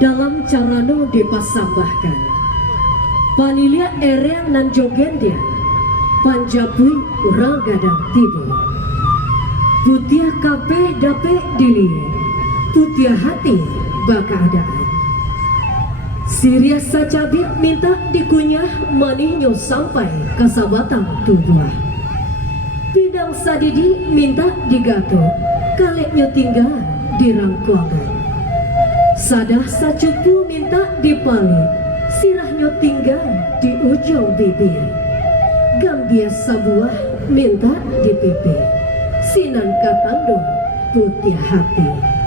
dalam carano dipasambahkan. Panilia ereng nan jogendia, panjapui urang gadang tibu. Putiah kape dape dilie, putiah hati bakaadaan. Siria sacabit minta dikunyah maninyo sampai kasabatang tubuh. Pindang sadidi minta digato, kaleknya tinggal di rangkuangan. Sadah sacupu minta dipali, sirahnya tinggal di ujung bibir. Gambia sabuah minta dipipi, sinan katandung putih hati.